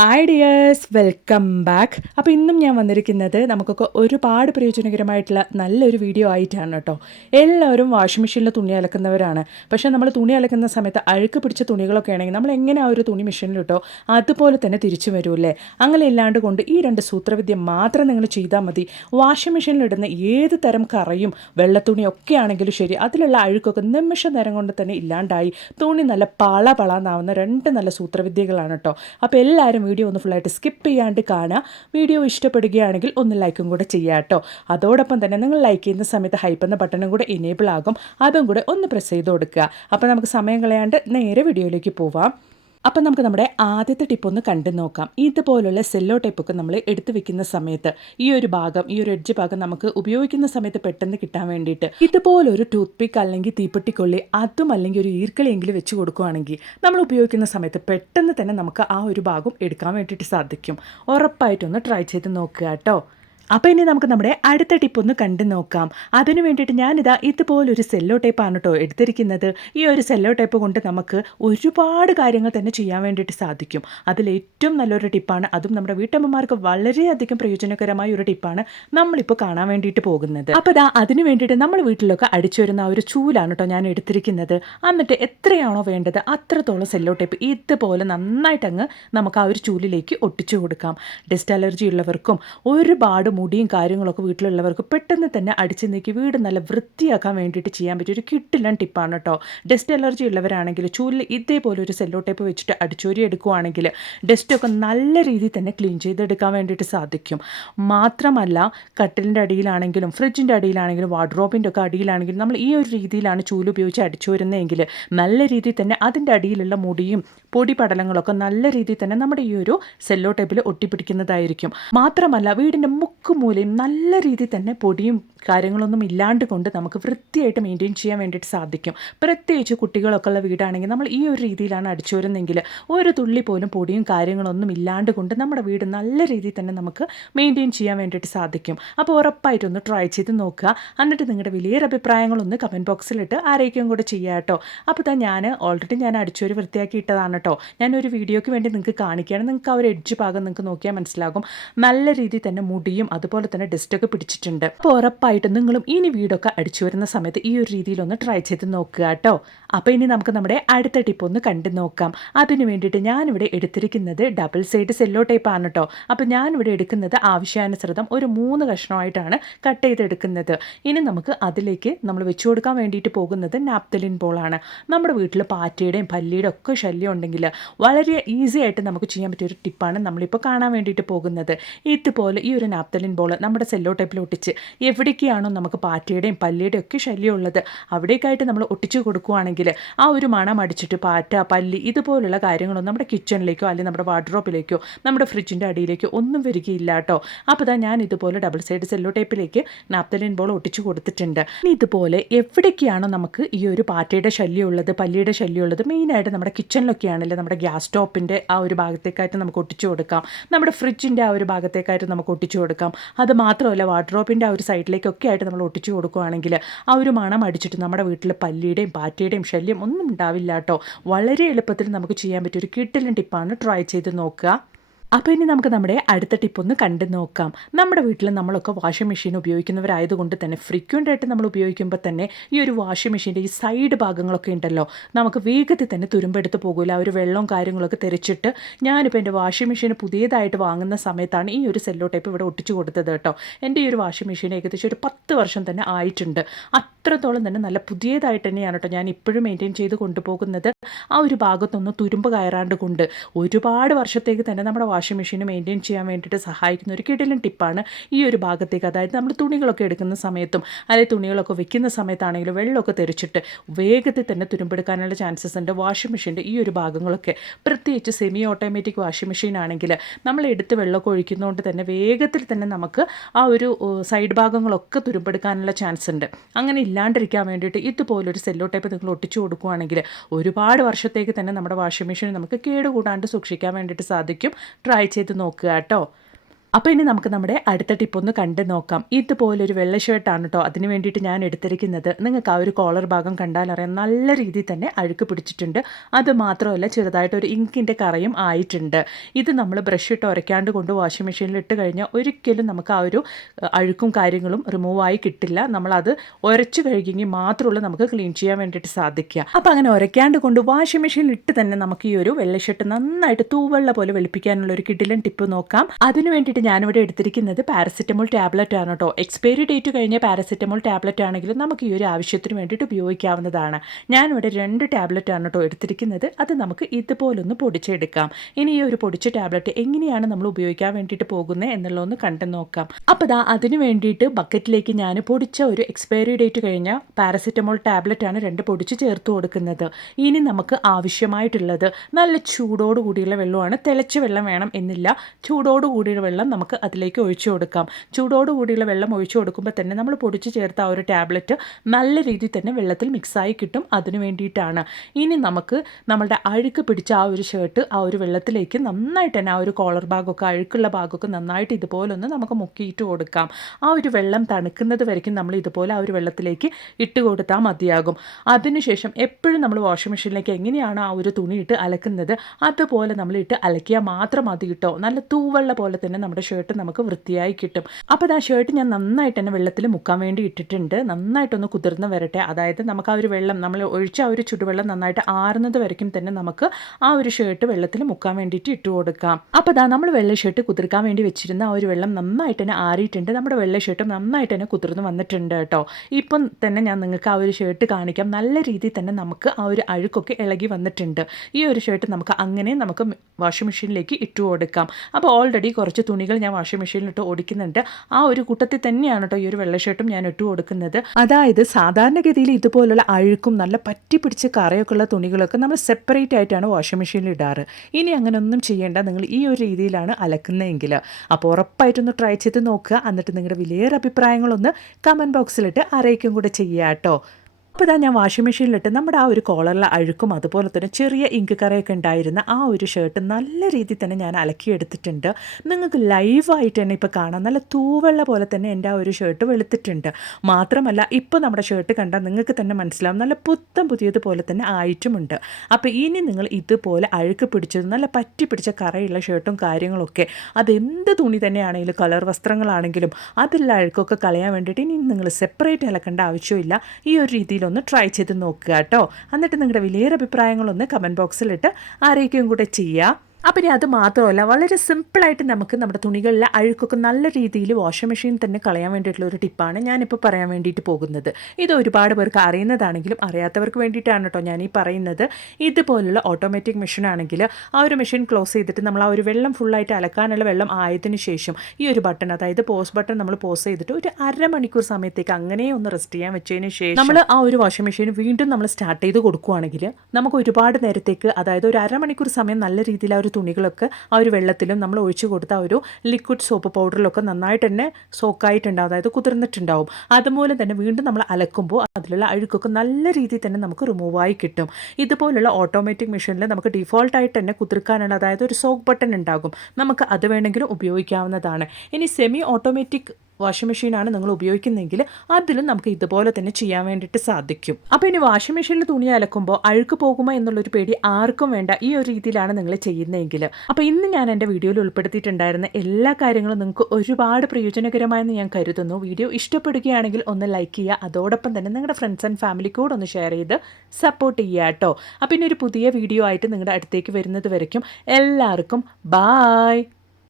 Hi dears, welcome back. അപ്പോൾ ഇന്നും ഞാൻ വന്നിരിക്കുന്നത് നമുക്കൊക്കെ ഒരുപാട് പ്രയോജനകരമായിട്ടുള്ള നല്ലൊരു വീഡിയോ ആയിട്ടാണ് കേട്ടോ. എല്ലാവരും വാഷിംഗ് മെഷീനിൽ തുണി അലക്കുന്നവരാണ്. പക്ഷേ നമ്മൾ തുണി അലക്കുന്ന സമയത്ത് അഴുക്ക് പിടിച്ച തുണികളൊക്കെ ആണെങ്കിൽ നമ്മൾ എങ്ങനെ ആ ഒരു തുണി മെഷീനിലിട്ടോ അതുപോലെ തന്നെ തിരിച്ചു വരുമല്ലേ. അങ്ങനെ ഇല്ലാണ്ട് കൊണ്ട് ഈ രണ്ട് സൂത്രവിദ്യ മാത്രം നിങ്ങൾ ചെയ്താൽ മതി. വാഷിംഗ് മെഷീനിലിടുന്ന ഏത് തരം കറയും വെള്ളത്തുണിയൊക്കെ ആണെങ്കിലും ശരി, അതിലുള്ള അഴുക്കൊക്കെ നിമിഷ നേരം കൊണ്ട് തന്നെ ഇല്ലാണ്ടായി തുണി നല്ല പളാന്നാവുന്ന രണ്ട് നല്ല സൂത്രവിദ്യകളാണ് കേട്ടോ. അപ്പോൾ എല്ലാവരും വീഡിയോ ഒന്ന് ഫുള്ളായിട്ട് സ്കിപ്പ് ചെയ്യാണ്ട് കാണുക. വീഡിയോ ഇഷ്ടപ്പെടുകയാണെങ്കിൽ ഒന്ന് ലൈക്കും കൂടെ ചെയ്യുക കേട്ടോ. അതോടൊപ്പം തന്നെ നിങ്ങൾ ലൈക്ക് ചെയ്യുന്ന സമയത്ത് ഹൈപ്പ് എന്ന ബട്ടണും കൂടെ എനേബിൾ ആകും, അതും കൂടെ ഒന്ന് പ്രസ് ചെയ്ത് കൊടുക്കുക. അപ്പോൾ നമുക്ക് സമയം കളയാണ്ട് നേരെ വീഡിയോയിലേക്ക് പോവാം. അപ്പം നമുക്ക് നമ്മുടെ ആദ്യത്തെ ടിപ്പ് ഒന്ന് കണ്ടു നോക്കാം. ഇതുപോലുള്ള സെല്ലോ ടൈപ്പൊക്കെ നമ്മൾ എടുത്തു വെക്കുന്ന സമയത്ത് ഈ ഒരു എഡ്ജ് ഭാഗം നമുക്ക് ഉപയോഗിക്കുന്ന സമയത്ത് പെട്ടെന്ന് കിട്ടാൻ വേണ്ടിയിട്ട് ഇതുപോലൊരു ടൂത്ത് പിക്ക് അല്ലെങ്കിൽ തീപ്പെട്ടിക്കൊള്ളി, അതും അല്ലെങ്കിൽ ഒരു ഈർക്കളിയെങ്കിലും വെച്ച് കൊടുക്കുകയാണെങ്കിൽ നമ്മൾ ഉപയോഗിക്കുന്ന സമയത്ത് പെട്ടെന്ന് തന്നെ നമുക്ക് ആ ഒരു ഭാഗം എടുക്കാൻ വേണ്ടിയിട്ട് സാധിക്കും. ഉറപ്പായിട്ടൊന്ന് ട്രൈ ചെയ്ത് നോക്കുക കേട്ടോ. അപ്പോൾ ഇനി നമുക്ക് നമ്മുടെ അടുത്ത ടിപ്പ് ഒന്ന് കണ്ടു നോക്കാം. അതിന് വേണ്ടിയിട്ട് ഞാനിതാ ഇതുപോലൊരു സെല്ലോ ടേപ്പാണ് കേട്ടോ എടുത്തിരിക്കുന്നത്. ഈ ഒരു സെല്ലോ ടേപ്പ് കൊണ്ട് നമുക്ക് ഒരുപാട് കാര്യങ്ങൾ തന്നെ ചെയ്യാൻ വേണ്ടിയിട്ട് സാധിക്കും. അതിലേറ്റവും നല്ലൊരു ടിപ്പാണ്, അതും നമ്മുടെ വീട്ടമ്മമാർക്ക് വളരെയധികം പ്രയോജനകരമായ ഒരു ടിപ്പാണ് നമ്മളിപ്പോൾ കാണാൻ വേണ്ടിയിട്ട് പോകുന്നത്. അപ്പോൾ അതിന് വേണ്ടിയിട്ട് നമ്മൾ വീട്ടിലൊക്കെ അടിച്ചു വരുന്ന ആ ഒരു ചൂലാണ് കേട്ടോ ഞാൻ എടുത്തിരിക്കുന്നത്. എന്നിട്ട് എത്രയാണോ വേണ്ടത് അത്രത്തോളം സെല്ലോ ടേപ്പ് ഇതുപോലെ നന്നായിട്ടങ്ങ് നമുക്ക് ആ ഒരു ചൂലിലേക്ക് ഒട്ടിച്ചു കൊടുക്കാം. ഡസ്റ്റ് അലർജി ഉള്ളവർക്കും ഒരുപാട് മുടിയും കാര്യങ്ങളൊക്കെ വീട്ടിലുള്ളവർക്ക് പെട്ടെന്ന് തന്നെ അടിച്ചു നീക്കി വീട് നല്ല വൃത്തിയാക്കാൻ വേണ്ടിയിട്ട് ചെയ്യാൻ പറ്റിയ ഒരു കിട്ടില്ലൻ ടിപ്പാണ് കേട്ടോ. ഡസ്റ്റ് അലർജി ഉള്ളവരാണെങ്കിൽ ചൂലിൽ ഇതേപോലെ ഒരു സെല്ലോ ടേപ്പ് വെച്ചിട്ട് അടിച്ചോരി എടുക്കുകയാണെങ്കിൽ ഡസ്റ്റൊക്കെ നല്ല രീതിയിൽ തന്നെ ക്ലീൻ ചെയ്തെടുക്കാൻ വേണ്ടിയിട്ട് സാധിക്കും. മാത്രമല്ല കട്ടിലിൻ്റെ അടിയിലാണെങ്കിലും ഫ്രിഡ്ജിൻ്റെ അടിയിലാണെങ്കിലും വാർഡ്രോബിൻ്റെ ഒക്കെ അടിയിലാണെങ്കിലും നമ്മൾ ഈ ഒരു രീതിയിലാണ് ചൂല് ഉപയോഗിച്ച് അടിച്ചോരുന്നതെങ്കിൽ നല്ല രീതിയിൽ തന്നെ അതിൻ്റെ അടിയിലുള്ള മുടിയും പൊടി പടലങ്ങളൊക്കെ നല്ല രീതിയിൽ തന്നെ നമ്മുടെ ഈ ഒരു സെല്ലോ ടേപ്പിൽ ഒട്ടിപ്പിടിക്കുന്നതായിരിക്കും. മാത്രമല്ല വീടിൻ്റെ മൂലയും നല്ല രീതിയിൽ തന്നെ പൊടിയും കാര്യങ്ങളൊന്നും ഇല്ലാണ്ട് കൊണ്ട് നമുക്ക് വൃത്തിയായിട്ട് മെയിൻറ്റെയിൻ ചെയ്യാൻ വേണ്ടിയിട്ട് സാധിക്കും. പ്രത്യേകിച്ച് കുട്ടികളൊക്കെ ഉള്ള വീടാണെങ്കിൽ നമ്മൾ ഈ ഒരു രീതിയിലാണ് അടിച്ചു വരുന്നതെങ്കിൽ ഒരു തുള്ളി പോലും പൊടിയും കാര്യങ്ങളൊന്നും ഇല്ലാണ്ട് കൊണ്ട് നമ്മുടെ വീട് നല്ല രീതിയിൽ തന്നെ നമുക്ക് മെയിൻറ്റെയിൻ ചെയ്യാൻ വേണ്ടിയിട്ട് സാധിക്കും. അപ്പോൾ ഉറപ്പായിട്ടൊന്ന് ട്രൈ ചെയ്ത് നോക്കുക. എന്നിട്ട് നിങ്ങളുടെ വലിയൊരു അഭിപ്രായങ്ങളൊന്ന് കമൻറ്റ് ബോക്സിലിട്ട് ആരേക്കും കൂടെ ചെയ്യുക കേട്ടോ. അപ്പോൾ ഞാൻ ഓൾറെഡി അടിച്ചൊരു വൃത്തിയാക്കി ഇട്ടതാണ് കേട്ടോ. ഞാനൊരു വീഡിയോയ്ക്ക് വേണ്ടി നിങ്ങൾക്ക് കാണിക്കുകയാണ്. നിങ്ങൾക്ക് ആ ഒരു എഡ്ജ് ഭാഗം നിങ്ങൾക്ക് നോക്കിയാൽ മനസ്സിലാകും നല്ല രീതിയിൽ തന്നെ മുടിയും അതുപോലെ തന്നെ ഡസ്റ്റൊക്കെ പിടിച്ചിട്ടുണ്ട്. അപ്പോൾ ഉറപ്പായിട്ടും നിങ്ങളും ഇനി വീടൊക്കെ അടിച്ചു വരുന്ന സമയത്ത് ഈ ഒരു രീതിയിലൊന്ന് ട്രൈ ചെയ്ത് നോക്കുക കേട്ടോ. അപ്പോൾ ഇനി നമുക്ക് നമ്മുടെ അടുത്ത ടിപ്പ് ഒന്ന് കണ്ടു നോക്കാം. അതിന് വേണ്ടിയിട്ട് ഞാനിവിടെ എടുത്തിരിക്കുന്നത് ഡബിൾ സൈഡ് സെല്ലോ ടേപ്പാണ് കേട്ടോ. അപ്പോൾ ഞാനിവിടെ എടുക്കുന്നത് ആവശ്യാനുസൃതം ഒരു 3 കഷ്ണമായിട്ടാണ് കട്ട് ചെയ്തെടുക്കുന്നത്. ഇനി നമുക്ക് അതിലേക്ക് നമ്മൾ വെച്ചു കൊടുക്കാൻ വേണ്ടിയിട്ട് പോകുന്നത് നാപ്തലിൻ ബോളാണ്. നമ്മുടെ വീട്ടിൽ പാറ്റയുടെയും പല്ലിയുടെയും ഒക്കെ ശല്യം ഉണ്ടെങ്കിൽ വളരെ ഈസി ആയിട്ട് നമുക്ക് ചെയ്യാൻ പറ്റിയൊരു ടിപ്പാണ് നമ്മളിപ്പോൾ കാണാൻ വേണ്ടിയിട്ട് പോകുന്നത്. ഇതുപോലെ ഈ ഒരു നാപ്തലിൻ ബോൾ നമ്മുടെ സെല്ലോ ടേപ്പിൽ ഒട്ടിച്ച് എവിടേക്കാണോ നമുക്ക് പാറ്റയുടെയും പല്ലിയുടെയും ഒക്കെ ശല്യം ഉള്ളത് അവിടേക്കായിട്ട് നമ്മൾ ഒട്ടിച്ചു കൊടുക്കുകയാണെങ്കിൽ ആ ഒരു മണം അടിച്ചിട്ട് പാറ്റ പല്ലി ഇതുപോലുള്ള കാര്യങ്ങളൊന്നും നമ്മുടെ കിച്ചണിലേക്കോ അല്ലെങ്കിൽ നമ്മുടെ വാർഡ്രോബിലേക്കോ നമ്മുടെ ഫ്രിഡ്ജിൻ്റെ അടിയിലേക്കോ ഒന്നും വരികയില്ല കേട്ടോ. അപ്പോൾ ഞാൻ ഇതുപോലെ ഡബിൾ സൈഡ് സെല്ലോ ടേപ്പിലേക്ക് നാപ്തലിൻ ബോൾ ഒട്ടിച്ചു കൊടുത്തിട്ടുണ്ട്. ഇനി ഇതുപോലെ എവിടേക്കാണോ നമുക്ക് ഈ ഒരു പാറ്റയുടെ ശല്യം ഉള്ളത് പല്ലിയുടെ ശല്യം ഉള്ളത് മെയിനായിട്ട് നമ്മുടെ കിച്ചണിലൊക്കെ ആണല്ലോ, നമ്മുടെ ഗ്യാസ് സ്റ്റോപ്പിൻ്റെ ആ ഒരു ഭാഗത്തേക്കായിട്ട് നമുക്ക് ഒട്ടിച്ചു കൊടുക്കാം, നമ്മുടെ ഫ്രിഡ്ജിൻ്റെ ആ ഒരു ഭാഗത്തേക്കായിട്ട് നമുക്ക് ഒട്ടിച്ചു കൊടുക്കാം. അത് മാത്രമല്ല വാർഡ്രോബിൻ്റെ ആ ഒരു സൈഡിലേക്കൊക്കെ ആയിട്ട് നമ്മൾ ഒട്ടിച്ചു കൊടുക്കുകയാണെങ്കിൽ ആ ഒരു മണം അടിച്ചിട്ട് നമ്മുടെ വീട്ടിൽ പല്ലിയുടെയും പാറ്റയുടെയും ശല്യം ഒന്നും ഉണ്ടാവില്ല കേട്ടോ. വളരെ എളുപ്പത്തിൽ നമുക്ക് ചെയ്യാൻ പറ്റിയ ഒരു കിട്ടിലൻ ടിപ്പാണ്. ട്രൈ ചെയ്ത് നോക്കുക. അപ്പോൾ ഇനി നമുക്ക് നമ്മുടെ അടുത്ത ടിപ്പ് ഒന്ന് കണ്ടു നോക്കാം. നമ്മുടെ വീട്ടിൽ നമ്മളൊക്കെ വാഷിംഗ് മെഷീൻ ഉപയോഗിക്കുന്നവരായതുകൊണ്ട് തന്നെ ഫ്രീക്വൻ്റ് ആയിട്ട് നമ്മൾ ഉപയോഗിക്കുമ്പോൾ തന്നെ ഈ ഒരു വാഷിംഗ് മെഷീൻ്റെ ഈ സൈഡ് ഭാഗങ്ങളൊക്കെ ഉണ്ടല്ലോ നമുക്ക് വേഗത്തിൽ തന്നെ തുരുമ്പെടുത്ത് പോകില്ല. ആ ഒരു വെള്ളവും കാര്യങ്ങളൊക്കെ തെറിച്ചിട്ട് ഞാനിപ്പോൾ എൻ്റെ വാഷിംഗ് മെഷീൻ പുതിയതായിട്ട് വാങ്ങുന്ന സമയത്താണ് ഈ ഒരു സെല്ലോ ടൈപ്പ് ഇവിടെ ഒട്ടിച്ചു കൊടുത്തത് കേട്ടോ. എൻ്റെ ഈ ഒരു വാഷിംഗ് മെഷീൻ ഏകദേശം ഒരു 10 വർഷം തന്നെ ആയിട്ടുണ്ട്. അത്രത്തോളം തന്നെ നല്ല പുതിയതായിട്ട് തന്നെയാണ് കേട്ടോ ഞാൻ ഇപ്പോഴും മെയിൻറ്റെയിൻ ചെയ്ത് കൊണ്ടുപോകുന്നത്. ആ ഒരു ഭാഗത്തൊന്നും തുരുമ്പ് കയറാണ്ട് കൊണ്ട് ഒരുപാട് വർഷത്തേക്ക് തന്നെ നമ്മുടെ വാഷിംഗ് മെഷീൻ മെയിൻറ്റെയിൻ ചെയ്യാൻ വേണ്ടിയിട്ട് സഹായിക്കുന്ന ഒരു കിടിലൻ ടിപ്പാണ് ഈ ഒരു ഭാഗത്തേക്ക്. അതായത് നമ്മൾ തുണികളൊക്കെ എടുക്കുന്ന സമയത്തും അല്ലെങ്കിൽ തുണികളൊക്കെ വെക്കുന്ന സമയത്താണെങ്കിലും വെള്ളമൊക്കെ തെറിച്ചിട്ട് വേഗത്തിൽ തന്നെ തുരുമ്പെടുക്കാനുള്ള ചാൻസസ് ഉണ്ട് വാഷിംഗ് മെഷീൻ്റെ ഈ ഒരു ഭാഗങ്ങളൊക്കെ. പ്രത്യേകിച്ച് സെമി ഓട്ടോമാറ്റിക് വാഷിംഗ് മെഷീൻ ആണെങ്കിൽ നമ്മൾ എടുത്ത് വെള്ളമൊക്കെ ഒഴിക്കുന്നതുകൊണ്ട് തന്നെ വേഗത്തിൽ തന്നെ നമുക്ക് ആ ഒരു സൈഡ് ഭാഗങ്ങളൊക്കെ തുരുമ്പെടുക്കാനുള്ള ചാൻസ് ഉണ്ട്. അങ്ങനെ ഇല്ലാണ്ടിരിക്കാൻ വേണ്ടിയിട്ട് ഇതുപോലൊരു സെല്ലോ ടൈപ്പ് നിങ്ങൾ ഒട്ടിച്ചു കൊടുക്കുകയാണെങ്കിൽ ഒരുപാട് വർഷത്തേക്ക് തന്നെ നമ്മുടെ വാഷിംഗ് മെഷീൻ നമുക്ക് കേടുകൂടാണ്ട് സൂക്ഷിക്കാൻ വേണ്ടിയിട്ട് സാധിക്കും. ട്രൈ ചെയ്ത് നോക്കുക കേട്ടോ. അപ്പോൾ ഇനി നമുക്ക് നമ്മുടെ അടുത്ത ടിപ്പ് ഒന്ന് കണ്ടു നോക്കാം. ഇതുപോലൊരു വെള്ള ഷർട്ടാണ് കേട്ടോ അതിന് വേണ്ടിയിട്ട് ഞാൻ എടുത്തിരിക്കുന്നത്. നിങ്ങൾക്ക് ആ ഒരു കോളർ ഭാഗം കണ്ടാലറിയാം നല്ല രീതിയിൽ തന്നെ അഴുക്ക് പിടിച്ചിട്ടുണ്ട്. അത് മാത്രമല്ല ചെറുതായിട്ടൊരു ഇങ്കിൻ്റെ കറയും ആയിട്ടുണ്ട്. ഇത് നമ്മൾ ബ്രഷ് ഇട്ട് ഉരയ്ക്കാണ്ട് കൊണ്ട് വാഷിംഗ് മെഷീനിൽ ഇട്ട് കഴിഞ്ഞാൽ ഒരിക്കലും നമുക്ക് ആ ഒരു അഴുക്കും കാര്യങ്ങളും റിമൂവായി കിട്ടില്ല. നമ്മളത് ഉരച്ച് കഴുകിയെങ്കിൽ മാത്രമുള്ളൂ നമുക്ക് ക്ലീൻ ചെയ്യാൻ വേണ്ടിയിട്ട് സാധിക്കുക. അപ്പോൾ അങ്ങനെ ഉരയ്ക്കാണ്ട് കൊണ്ട് വാഷിംഗ് മെഷീനിൽ ഇട്ട് തന്നെ നമുക്ക് ഈ ഒരു വെള്ള ഷർട്ട് നന്നായിട്ട് തൂവെള്ള പോലെ വെളുപ്പിക്കാനുള്ള ഒരു കിടിലൻ ടിപ്പ് നോക്കാം. അതിന് വേണ്ടിയിട്ട് ഞാനിവിടെ എടുത്തിരിക്കുന്നത് പാരസിറ്റമോൾ ടാബ്ലറ്റ് ആണ് കേട്ടോ. എക്സ്പയറി ഡേറ്റ് കഴിഞ്ഞ പാരസിറ്റമോൾ ടാബ്ലറ്റ് ആണെങ്കിലും നമുക്ക് ഈ ഒരു ആവശ്യത്തിന് വേണ്ടിയിട്ട് ഉപയോഗിക്കാവുന്നതാണ്. ഞാനിവിടെ 2 ടാബ്ലറ്റ് ആണ് കേട്ടോ എടുത്തിരിക്കുന്നത്. അത് നമുക്ക് ഇതുപോലൊന്ന് പൊടിച്ചെടുക്കാം. ഇനി ഈ ഒരു പൊടിച്ച ടാബ്ലറ്റ് എങ്ങനെയാണ് നമ്മൾ ഉപയോഗിക്കാൻ വേണ്ടിയിട്ട് പോകുന്നത് എന്നുള്ളതൊന്ന് കണ്ടു നോക്കാം. അപ്പോൾ അതിന് വേണ്ടിയിട്ട് ബക്കറ്റിലേക്ക് ഞാൻ പൊടിച്ച ഒരു എക്സ്പയറി ഡേറ്റ് കഴിഞ്ഞ പാരസിറ്റമോൾ ടാബ്ലറ്റ് ആണ് 2 പൊടിച്ച് ചേർത്ത് കൊടുക്കുന്നത്. ഇനി നമുക്ക് ആവശ്യമായിട്ടുള്ളത് നല്ല ചൂടോട് കൂടിയുള്ള വെള്ളമാണ്. തിളച്ച വെള്ളം വേണം എന്നില്ല, ചൂടോട് കൂടിയുള്ള വെള്ളം നമുക്ക് അതിലേക്ക് ഒഴിച്ചു കൊടുക്കാം. ചൂടോട് കൂടിയുള്ള വെള്ളം ഒഴിച്ചു കൊടുക്കുമ്പോൾ തന്നെ നമ്മൾ പൊടിച്ച് ചേർത്ത ആ ഒരു ടാബ്ലറ്റ് നല്ല രീതിയിൽ തന്നെ വെള്ളത്തിൽ മിക്സായി കിട്ടും. അതിന് വേണ്ടിയിട്ടാണ്. ഇനി നമുക്ക് നമ്മളുടെ അഴുക്ക് പിടിച്ച ആ ഒരു ഷർട്ട് ആ ഒരു വെള്ളത്തിലേക്ക് നന്നായിട്ട് തന്നെ ആ ഒരു കോളർ ഭാഗമൊക്കെ അഴുക്കുള്ള ഭാഗമൊക്കെ നന്നായിട്ട് ഇതുപോലൊന്ന് നമുക്ക് മുക്കിയിട്ട് കൊടുക്കാം. ആ ഒരു വെള്ളം തണുക്കുന്നത് വരയ്ക്കും നമ്മൾ ഇതുപോലെ ആ ഒരു വെള്ളത്തിലേക്ക് ഇട്ട് കൊടുത്താൽ മതിയാകും. അതിനുശേഷം എപ്പോഴും നമ്മൾ വാഷിംഗ് മെഷീനിലേക്ക് എങ്ങനെയാണ് ആ ഒരു തുണി ഇട്ട് അലക്കുന്നത് അതുപോലെ നമ്മൾ ഇട്ട് അലക്കിയാൽ മാത്രം മതി കേട്ടോ. നല്ല തൂവെള്ള പോലെ തന്നെ നമ്മുടെ ഷർട്ട് നമുക്ക് വൃത്തിയായി കിട്ടും. അപ്പോൾ ആ ഷർട്ട് ഞാൻ നന്നായിട്ട് തന്നെ വെള്ളത്തിൽ മുക്കാൻ വേണ്ടി ഇട്ടിട്ടുണ്ട്. നന്നായിട്ടൊന്ന് കുതിർന്ന് വരട്ടെ. അതായത് നമുക്ക് ആ ഒരു വെള്ളം നമ്മൾ ഒഴിച്ച ആ ഒരു ചുടുവെള്ളം നന്നായിട്ട് ആറുന്നത് വരയ്ക്കും തന്നെ നമുക്ക് ആ ഒരു ഷർട്ട് വെള്ളത്തിൽ മുക്കാൻ വേണ്ടിയിട്ട് ഇട്ട് കൊടുക്കാം. അപ്പോൾ നമ്മൾ വെള്ള ഷർട്ട് കുതിർക്കാൻ വേണ്ടി വെച്ചിരുന്ന ആ ഒരു വെള്ളം നന്നായിട്ട് തന്നെ ആറിയിട്ടുണ്ട്. നമ്മുടെ വെള്ള ഷർട്ട് നന്നായിട്ട് തന്നെ കുതിർന്ന് വന്നിട്ടുണ്ട് കേട്ടോ. ഇപ്പം തന്നെ ഞാൻ നിങ്ങൾക്ക് ആ ഒരു ഷർട്ട് കാണിക്കാം. നല്ല രീതിയിൽ തന്നെ നമുക്ക് ആ ഒരു അഴുക്കൊക്കെ ഇളകി വന്നിട്ടുണ്ട്. ഈ ഒരു ഷർട്ട് നമുക്ക് അങ്ങനെ നമുക്ക് വാഷിംഗ് മെഷീനിലേക്ക് ഇട്ട് കൊടുക്കാം. അപ്പോൾ ഓൾറെഡി കുറച്ച് തുണികൾ ഞാൻ വാഷിംഗ് മെഷീനിലിട്ട് ഓടിക്കുന്നുണ്ട്. ആ ഒരു കൂട്ടത്തിൽ തന്നെയാണ് കേട്ടോ ഈ ഒരു വെള്ള ഷർട്ടും ഞാൻ ഇട്ട് കൊടുക്കുന്നത്. അതായത് സാധാരണഗതിയിൽ ഇതുപോലുള്ള അഴുക്കും നല്ല പറ്റി പിടിച്ച് കറയൊക്കെ ഉള്ള തുണികളൊക്കെ നമ്മൾ സെപ്പറേറ്റ് ആയിട്ടാണ് വാഷിംഗ് മെഷീനിൽ ഇടാറ്. ഇനി അങ്ങനെ ഒന്നും ചെയ്യേണ്ട, നിങ്ങൾ ഈ ഒരു രീതിയിലാണ് അലക്കുന്നതെങ്കിൽ അപ്പോൾ ഉറപ്പായിട്ടൊന്ന് ട്രൈ ചെയ്ത് നോക്കുക. എന്നിട്ട് നിങ്ങളുടെ വിലയേറെ അഭിപ്രായങ്ങളൊന്ന് കമൻറ്റ് ബോക്സിലിട്ട് അറിയിക്കും കൂടെ ചെയ്യുക കേട്ടോ. അപ്പോൾ ഞാൻ വാഷിംഗ് മെഷീനിലിട്ട് നമ്മുടെ ആ ഒരു കോളറിലെ അഴുക്കും അതുപോലെ തന്നെ ചെറിയ ഇങ്ക് കറയൊക്കെ ഉണ്ടായിരുന്ന ആ ഒരു ഷർട്ട് നല്ല രീതിയിൽ തന്നെ ഞാൻ അലക്കിയെടുത്തിട്ടുണ്ട്. നിങ്ങൾക്ക് ലൈവായിട്ട് തന്നെ ഇപ്പോൾ കാണാം. നല്ല തൂവെള്ള പോലെ തന്നെ എൻ്റെ ആ ഒരു ഷർട്ട് വെളുത്തിട്ടുണ്ട്. മാത്രമല്ല ഇപ്പോൾ നമ്മുടെ ഷർട്ട് കണ്ടാൽ നിങ്ങൾക്ക് തന്നെ മനസ്സിലാവും നല്ല പുത്തം പുതിയതുപോലെ തന്നെ ആയിട്ടുമുണ്ട്. അപ്പോൾ ഇനി നിങ്ങൾ ഇതുപോലെ അഴുക്ക് പിടിച്ചത് നല്ല പറ്റി പിടിച്ച കറയുള്ള ഷർട്ടും കാര്യങ്ങളൊക്കെ അതെന്ത് തുണി തന്നെയാണെങ്കിലും കളർ വസ്ത്രങ്ങളാണെങ്കിലും അതിലുള്ള അഴുക്കൊക്കെ കളയാൻ വേണ്ടിയിട്ട് ഇനി നിങ്ങൾ സെപ്പറേറ്റ് അലക്കേണ്ട ആവശ്യമില്ല. ഈ ഒരു രീതിയിൽ ഒന്ന് ട്രൈ ചെയ്ത് നോക്കുക കേട്ടോ. എന്നിട്ട് നിങ്ങളുടെ വലിയ അഭിപ്രായങ്ങളൊന്ന് കമൻറ്റ് ബോക്സിലിട്ട് അറിയിക്കുകയും കൂടെ ചെയ്യുക. അപ്പം ഇനി അത് മാത്രമല്ല, വളരെ സിമ്പിളായിട്ട് നമുക്ക് നമ്മുടെ തുണികളിലെ അഴുക്കൊക്കെ നല്ല രീതിയിൽ വാഷിംഗ് മെഷീൻ തന്നെ കളയാൻ വേണ്ടിയിട്ടുള്ള ഒരു ടിപ്പാണ് ഞാനിപ്പോൾ പറയാൻ വേണ്ടിയിട്ട് പോകുന്നത്. ഇത് ഒരുപാട് പേർക്ക് അറിയുന്നതാണെങ്കിലും അറിയാത്തവർക്ക് വേണ്ടിയിട്ടാണ് കേട്ടോ ഞാൻ ഈ പറയുന്നത്. ഇതുപോലുള്ള ഓട്ടോമാറ്റിക് മെഷീൻ ആണെങ്കിൽ ആ ഒരു മെഷീൻ ക്ലോസ് ചെയ്തിട്ട് നമ്മൾ ആ ഒരു വെള്ളം ഫുള്ളായിട്ട് അലക്കാനുള്ള വെള്ളം ആയതിനു ശേഷം ഈ ഒരു ബട്ടൺ, അതായത് പോസ് ബട്ടൺ നമ്മൾ പോസ് ചെയ്തിട്ട് ഒരു അരമണിക്കൂർ സമയത്തേക്ക് അങ്ങനെ ഒന്ന് റെസ്റ്റ് ചെയ്യാൻ വെച്ചതിന് ശേഷം നമ്മൾ ആ ഒരു വാഷിംഗ് മെഷീൻ വീണ്ടും നമ്മൾ സ്റ്റാർട്ട് ചെയ്ത് കൊടുക്കുകയാണെങ്കിൽ നമുക്ക് ഒരുപാട് നേരത്തേക്ക്, അതായത് ഒരു അരമണിക്കൂർ സമയം നല്ല രീതിയിൽ ആ ഒരു തുണികളൊക്കെ ആ ഒരു വെള്ളത്തിലും നമ്മൾ ഒഴിച്ചു കൊടുത്ത ആ ഒരു ലിക്വിഡ് സോപ്പ് പൗഡറിലൊക്കെ നന്നായിട്ട് തന്നെ സോക്കായിട്ടുണ്ടാവും, അതായത് കുതിർന്നിട്ടുണ്ടാവും. അതുപോലെ തന്നെ വീണ്ടും നമ്മൾ അലക്കുമ്പോൾ അതിലുള്ള അഴുക്കൊക്കെ നല്ല രീതിയിൽ തന്നെ നമുക്ക് റിമൂവായി കിട്ടും. ഇതുപോലുള്ള ഓട്ടോമാറ്റിക് മെഷീനിൽ നമുക്ക് ഡിഫോൾട്ടായിട്ട് തന്നെ കുതിർക്കാനുള്ള, അതായത് ഒരു സോക്ക് ബട്ടൺ ഉണ്ടാകും, നമുക്ക് അത് വേണമെങ്കിലും ഉപയോഗിക്കാവുന്നതാണ്. ഇനി സെമി ഓട്ടോമാറ്റിക് വാഷിംഗ് മെഷീനാണ് നിങ്ങൾ ഉപയോഗിക്കുന്നതെങ്കിൽ അതിലും നമുക്ക് ഇതുപോലെ തന്നെ ചെയ്യാൻ വേണ്ടിയിട്ട് സാധിക്കും. അപ്പോൾ ഇനി വാഷിംഗ് മെഷീനിൽ തുണി അലക്കുമ്പോൾ അഴുക്ക് പോകുമോ എന്നുള്ളൊരു പേടി ആർക്കും വേണ്ട. ഈ ഒരു രീതിയിലാണ് നിങ്ങൾ ചെയ്യുന്നതെങ്കിൽ. അപ്പോൾ ഇന്ന് ഞാൻ എൻ്റെ വീഡിയോയിൽ ഉൾപ്പെടുത്തിയിട്ടുണ്ടായിരുന്ന എല്ലാ കാര്യങ്ങളും നിങ്ങൾക്ക് ഒരുപാട് പ്രയോജനകരമായെന്ന് ഞാൻ കരുതുന്നു. വീഡിയോ ഇഷ്ടപ്പെടുകയാണെങ്കിൽ ഒന്ന് ലൈക്ക് ചെയ്യുക. അതോടൊപ്പം തന്നെ നിങ്ങളുടെ ഫ്രണ്ട്സ് ആൻഡ് ഫാമിലി കൂടെ ഒന്ന് ഷെയർ ചെയ്ത് സപ്പോർട്ട് ചെയ്യുക കേട്ടോ. അപ്പോൾ ഇനി ഒരു പുതിയ വീഡിയോ ആയിട്ട് നിങ്ങളുടെ അടുത്തേക്ക് വരുന്നത് വരയ്ക്കും എല്ലാവർക്കും ബായ്.